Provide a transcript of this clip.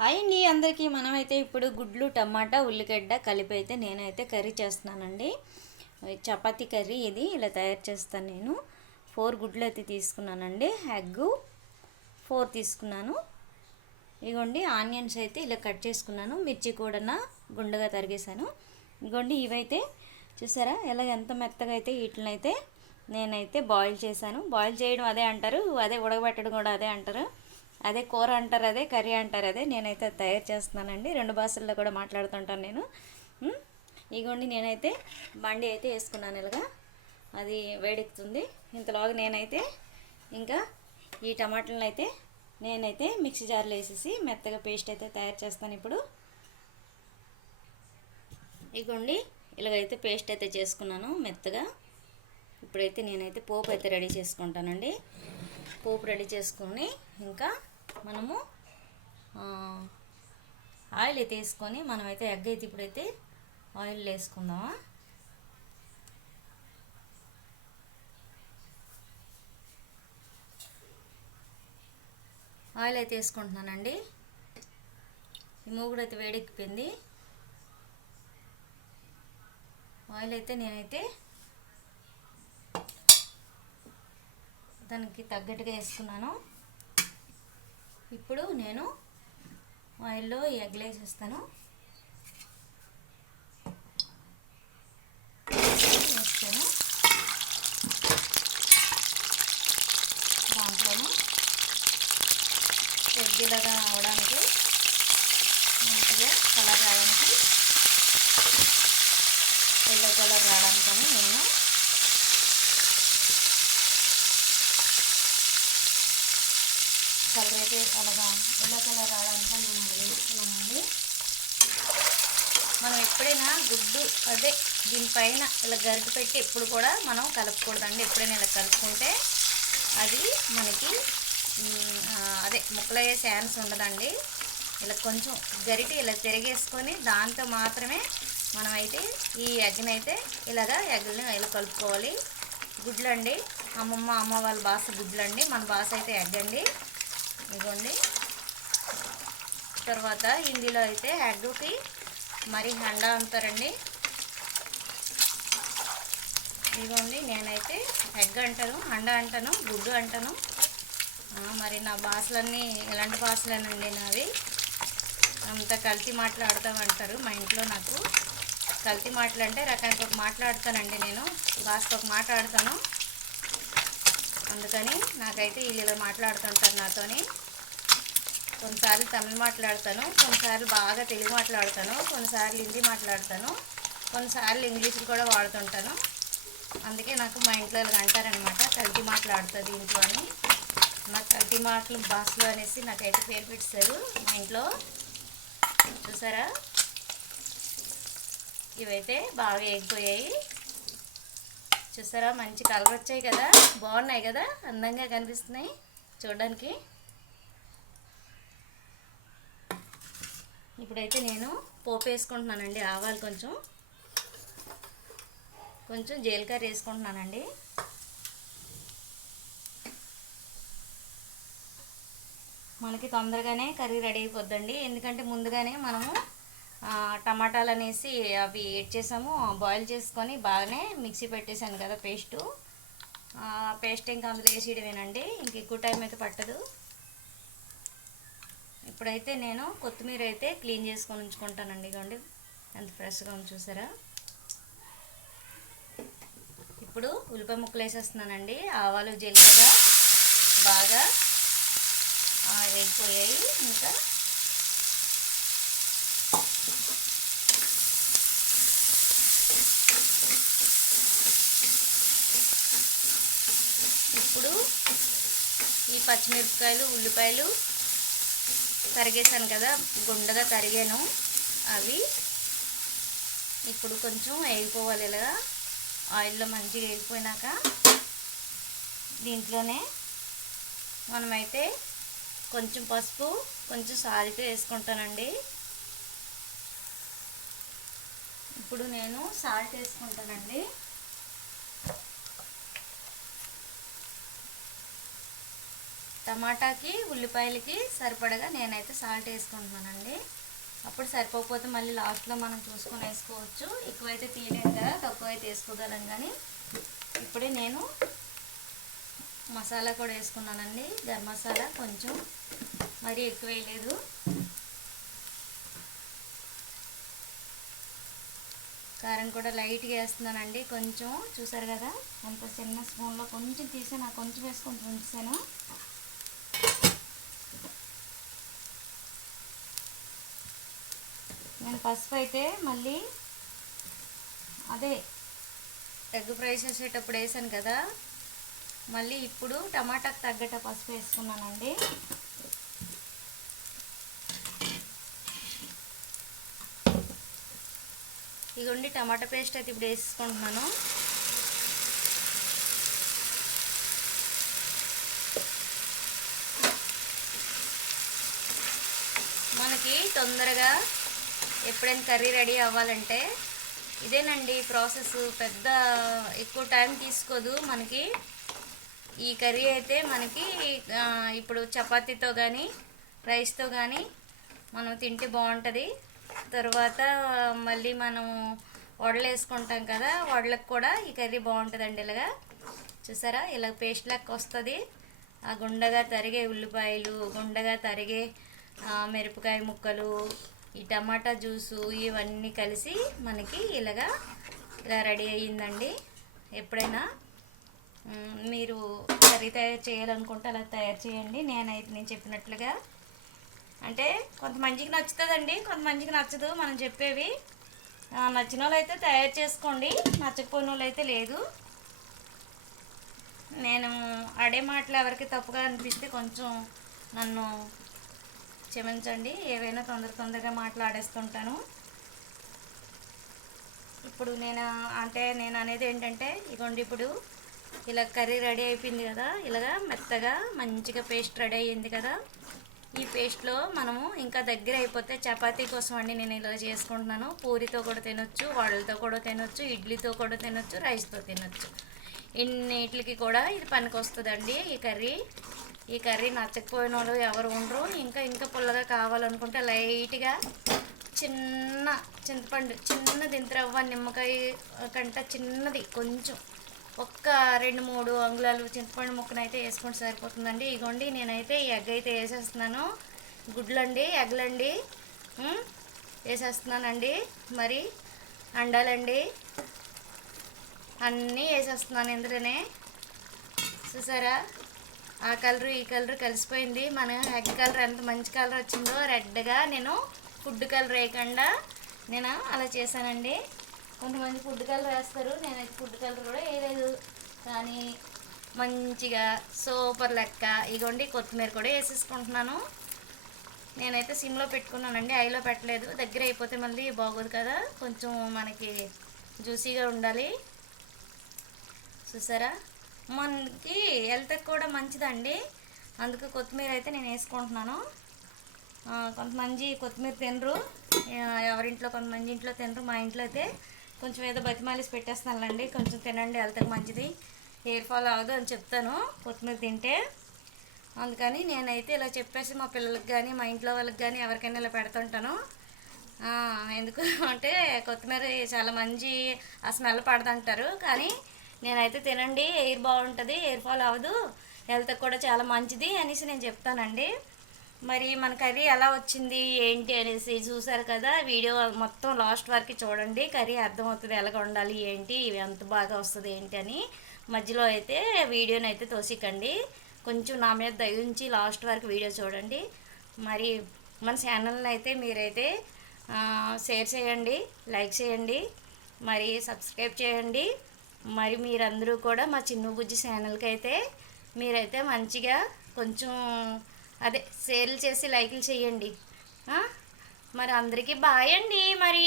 Hi అండి అందరికీ. మనమైతే ఇప్పుడు గుడ్లు టమాటా ఉల్లిగడ్డ కలిపి అయితే నేనైతే కర్రీ చేస్తున్నానండి. చపాతీ కర్రీ ఇది ఇలా తయారు చేస్తాను నేను. 4 గుడ్లు అయితే తీసుకున్నానండి. ఎగ్గు 4 తీసుకున్నాను. ఇగోండి ఆనియన్స్ అయితే ఇలా కట్ చేసుకున్నాను. మిర్చి కూడా గుండగా తరిగేసాను. ఇగోండి ఇవైతే చూసారా ఎంత మెత్తగా అయితే వీటినైతే నేనైతే బాయిల్ చేశాను. బాయిల్ చేయడం అదే అంటారు, అదే ఉడకబెట్టడం కూడా అదే అంటారు, అదే కూర అంటారు, అదే కర్రీ అంటారు, అదే నేనైతే తయారు చేస్తున్నానండి. 2 భాషల్లో కూడా మాట్లాడుతుంటాను నేను. ఇగోండి నేనైతే బండి అయితే వేసుకున్నాను. ఇలాగా అది వేడెక్కుతుంది. ఇంతలోగా నేనైతే ఇంకా ఈ టమాటాలను అయితే నేనైతే మిక్సీ జార్లో వేసేసి మెత్తగా పేస్ట్ అయితే తయారు చేస్తాను ఇప్పుడు. ఇగోండి ఇలాగైతే పేస్ట్ అయితే చేసుకున్నాను మెత్తగా. ఇప్పుడైతే నేనైతే పోపు అయితే రెడీ చేసుకుంటానండి. పోపు రెడీ చేసుకొని ఇంకా మనము ఆయిల్ అయితే వేసుకొని మనమైతే ఎగ్ అయితే ఇప్పుడైతే ఆయిల్ వేసుకుందామా. ఆయిల్ అయితే వేసుకుంటున్నానండి. ఈ మూగుడు అయితే వేడెక్కిపోయింది. ఆయిల్ అయితే నేనైతే దానికి తగ్గట్టుగా వేసుకున్నాను. ఇప్పుడు నేను ఆయిల్లో ఎగ్లు వేసేస్తాను. వేస్తాను దాంట్లోనూ ఎగ్గిలాగా అవడానికి మంచిగా కలర్ రావడానికి, ఎల్లో కలర్ రావడానికని నేను కలర్ అయితే అలాగా ఎల్లో కలర్ రావడానికి నేను వేస్తున్నానండి. మనం ఎప్పుడైనా గుడ్డు అదే దీనిపైన ఇలా గరిటె పెట్టి ఎప్పుడు కూడా మనం కలపకూడదండి. ఎప్పుడైనా ఇలా కలుపుకుంటే అది మనకి అదే ముక్కలయ్యే ఛాన్స్ ఉండదండి. ఇలా కొంచెం గరిటె ఇలా తిరిగేసుకొని దాంతో మాత్రమే మనమైతే ఈ ఎగ్ని అయితే ఎగ్ని ఇలా కలుపుకోవాలి. గుడ్లు అండి, అమ్మ వాళ్ళ భాష గుడ్లు అండి, మన భాష అయితే ఎగ్ అండి. ఇదిగోండి తర్వాత హిందీలో అయితే ఎగ్గుకి మరి హండా అంటారండి. ఇదిగోండి నేనైతే ఎగ్ అంటాను, హండా అంటాను, గుడ్డు అంటాను. మరి నా భాషలన్నీ ఎలాంటి భాషలేనండి నావి. అంత కల్తీ మాట్లాడతామంటారు మా ఇంట్లో. నాకు కల్తీ మాటలు అంటే రకానికి ఒక మాట్లాడతానండి, నేను భాషకు ఒక మాట్లాడతాను. అందుకని నాకైతే వీళ్ళు ఇలా మాట్లాడుతుంటారు నాతోని. కొన్నిసార్లు తమిళ్ మాట్లాడతాను, కొన్నిసార్లు బాగా తెలుగు మాట్లాడతాను, కొన్నిసార్లు హిందీ మాట్లాడతాను, కొన్నిసార్లు ఇంగ్లీష్ కూడా వాడుతుంటాను. అందుకే నాకు మా ఇంట్లో ఇలా అంటారనమాట, కల్తీ మాట్లాడుతుంది ఇంట్లో అని. నాకు కల్తీ మాటలు భాషలో అనేసి నాకైతే పేరు పెట్టారు మా ఇంట్లో. చూసారా ఇవైతే బాగా వేగిపోయాయి. చూసారా మంచి కలర్ వచ్చాయి కదా, బాగున్నాయి కదా, అందంగా కనిపిస్తున్నాయి చూడడానికి. ఇప్పుడైతే నేను పోపు వేసుకుంటున్నానండి. ఆవాలు కొంచెం జీలకర్ర వేసుకుంటున్నానండి. మనకి తొందరగానే కర్రీ రెడీ అయిపోద్దండి. ఎందుకంటే ముందుగానే మనము టమాటాలు అనేసి అవి ఏడ్ చేసాము, బాయిల్ చేసుకొని బాగానే మిక్సీ పెట్టేశాను కదా పేస్ట్ ఇంకా అందులో వేసేయడమేనండి. ఇంక ఎక్కువ టైం అయితే పట్టదు. ఇప్పుడైతే నేను కొత్తిమీర అయితే క్లీన్ చేసుకొని ఉంచుకుంటానండి. ఇదిగోండి ఎంత ఫ్రెష్గా ఉంది చూసారా. ఇప్పుడు ఉల్లిపాయ ముక్కలు వేసేస్తున్నానండి. ఆవాలు జీలకర్ర బాగా వేగిపోయాయి. ఇంకా ఇప్పుడు ఈ పచ్చిమిరపకాయలు ఉల్లిపాయలు తరిగేసాను కదా, గుండగా తరిగాను, అవి ఇప్పుడు కొంచెం వేగిపోవాలి. ఇలాగా ఆయిల్లో మంచిగా వేగిపోయినాక దీంట్లోనే మనమైతే కొంచెం పసుపు కొంచెం సాల్ట్ వేసుకుంటానండి. ఇప్పుడు నేను సాల్ట్ వేసుకుంటానండి. టమాటాకి ఉల్లిపాయలకి సరిపడగా నేనైతే సాల్ట్ వేసుకుంటున్నానండి. అప్పుడు సరిపోకపోతే మళ్ళీ లాస్ట్లో మనం చూసుకొని వేసుకోవచ్చు. ఎక్కువైతే తీయలేం కదా, తక్కువ అయితే వేసుకోగలం. కానీ ఇప్పుడే నేను మసాలా కూడా వేసుకున్నానండి. గరం మసాలా కొంచెం మరీ ఎక్కువ వేయలేదు. కారం కూడా లైట్గా వేస్తున్నానండి. కొంచెం చూసారు కదా, అంత చిన్న స్పూన్లో కొంచెం తీసి నాకు కొంచెం వేసుకొని ఉంచాను. నేను పసుపు అయితే మళ్ళీ అదే ఎగ్ ఫ్రై చేసేటప్పుడు వేసాను కదా, మళ్ళీ ఇప్పుడు టమాటాకు తగ్గట్టు పసుపు వేసుకున్నానండి. ఇగోండి టమాటా పేస్ట్ అయితే ఇప్పుడు వేసుకుంటున్నాను. మనకి తొందరగా ఎప్పుడైనా కర్రీ రెడీ అవ్వాలంటే ఇదేనండి ప్రాసెస్. పెద్ద ఎక్కువ టైం తీసుకోదు మనకి. ఈ కర్రీ అయితే మనకి ఇప్పుడు చపాతీతో కానీ రైస్తో కానీ మనం తింటే బాగుంటుంది. తర్వాత మళ్ళీ మనం వడలు వేసుకుంటాం కదా, వడలకు కూడా ఈ కర్రీ బాగుంటుందండి. ఇలాగా చూసారా, ఇలా పేస్ట్ లెక్క వస్తుంది. ఆ గుండగా తరిగే ఉల్లిపాయలు, గుండగా తరిగే మిరపకాయ ముక్కలు, ఈ టమాటా జ్యూసు ఇవన్నీ కలిసి మనకి ఇలా రెడీ అయ్యిందండి. ఎప్పుడైనా మీరు కర్రీ తయారు చేయాలనుకుంటే అలా తయారు చేయండి. నేను చెప్పినట్లుగా. అంటే కొంతమందికి నచ్చుతుందండి, కొంతమందికి నచ్చదు మనం చెప్పేవి. నచ్చిన వాళ్ళు అయితే తయారు చేసుకోండి, నచ్చకపోయిన వాళ్ళు అయితే లేదు. నేను అడే మాటలు ఎవరికి తప్పుగా అనిపిస్తే కొంచెం నన్ను క్షమించండి. ఏవైనా తొందరగా మాట్లాడేస్తుంటాను. ఇప్పుడు నేను అనేది ఏంటంటే, ఇగోండి ఇప్పుడు ఇలా కర్రీ రెడీ అయిపోయింది కదా, ఇలాగా మెత్తగా మంచిగా పేస్ట్ రెడీ అయ్యింది కదా. ఈ పేస్ట్లో మనము ఇంకా దగ్గర అయిపోతే చపాతీ కోసం అండి నేను ఇలా చేసుకుంటున్నాను. పూరితో కూడా తినొచ్చు, వడలతో కూడా తినొచ్చు, ఇడ్లీతో కూడా తినొచ్చు, రైస్తో తినొచ్చు. ఇన్నిటికి కూడా ఇది పనికి వస్తుందండి ఈ కర్రీ నచ్చకపోయిన వాళ్ళు ఎవరు ఉండరు. ఇంకా పుల్లగా కావాలనుకుంటే లైట్గా చిన్న చింతపండు, చిన్నది ఇంత రవ్వ నిమ్మకాయ కంట చిన్నది కొంచెం ఒక్క 2-3 అంగుళాలు చింతపండు ముక్కను అయితే వేసుకుంటే సరిపోతుందండి. ఇగోండి నేనైతే ఈ ఎగ్ అయితే వేసేస్తున్నాను. ఎగ్లండి వేసేస్తున్నానండి. మరి అండాలండి అన్నీ వేసేస్తున్నాను ఇందులోనే. చూసారా, ఆ కలరు ఈ కలరు కలిసిపోయింది. మన ఎగ్ కలర్ ఎంత మంచి కలర్ వచ్చిందో రెడ్గా. నేను ఫుడ్ కలర్ వేయకుండా నేను అలా చేశానండి. కొంతమంది ఫుడ్ కలర్ వేస్తారు, నేనైతే ఫుడ్ కలర్ కూడా వేయలేదు. కానీ మంచిగా సూపర్ లెక్క. ఇగోండి కొత్తిమీర కూడా వేసేసుకుంటున్నాను. నేనైతే సిమ్లో పెట్టుకున్నానండి, ఐలో పెట్టలేదు. దగ్గర అయిపోతే మళ్ళీ బాగోదు కదా, కొంచెం మనకి జ్యూసీగా ఉండాలి. చూసారా, మనకి హెల్త్కి కూడా మంచిదండి. అందుకు కొత్తిమీర అయితే నేను వేసుకుంటున్నాను. కొంతమంది కొత్తిమీర తినరు, ఎవరింట్లో కొంతమంది ఇంట్లో తినరు. మా ఇంట్లో అయితే కొంచెం ఏదో బతిమాలిసి పెట్టేస్తానులేండి. కొంచెం తినండి, హెల్త్కి మంచిది, హెయిర్ ఫాల్ అవ్వదు అని చెప్తాను కొత్తిమీర తింటే. అందుకని నేనైతే ఇలా చెప్పేసి మా పిల్లలకి కానీ మా ఇంట్లో వాళ్ళకి కానీ ఎవరికైనా ఇలా పెడుతుంటాను. ఎందుకు అంటే కొత్తిమీర చాలా మంచి ఆ స్మెల్ పడదంటారు. కానీ నేనైతే తినండి, హెయిర్ బాగుంటుంది, హెయిర్ ఫాల్ అవ్వదు, హెల్త్కి కూడా చాలా మంచిది అనేసి నేను చెప్తానండి. మరి మన కర్రీ ఎలా వచ్చింది ఏంటి అనేసి చూసారు కదా, వీడియో మొత్తం లాస్ట్ వరకు చూడండి. కర్రీ అర్థమవుతుంది ఎలాగ ఉండాలి ఏంటి, ఇవి ఎంత బాగా వస్తుంది ఏంటి అని. మధ్యలో అయితే వీడియోని అయితే తోసికండి, కొంచెం నా మీద దయ ఉంచి లాస్ట్ వరకు వీడియో చూడండి. మరి మన ఛానల్ని అయితే మీరైతే షేర్ చేయండి, లైక్ చేయండి, మరి సబ్స్క్రైబ్ చేయండి. మరి మీరందరూ కూడా మా చిన్ను బుజ్జి ఛానల్కి అయితే మీరైతే మంచిగా కొంచెం అదే షేర్లు చేసి లైక్లు చేయండి. మరి అందరికీ బాయ్ అండి మరి.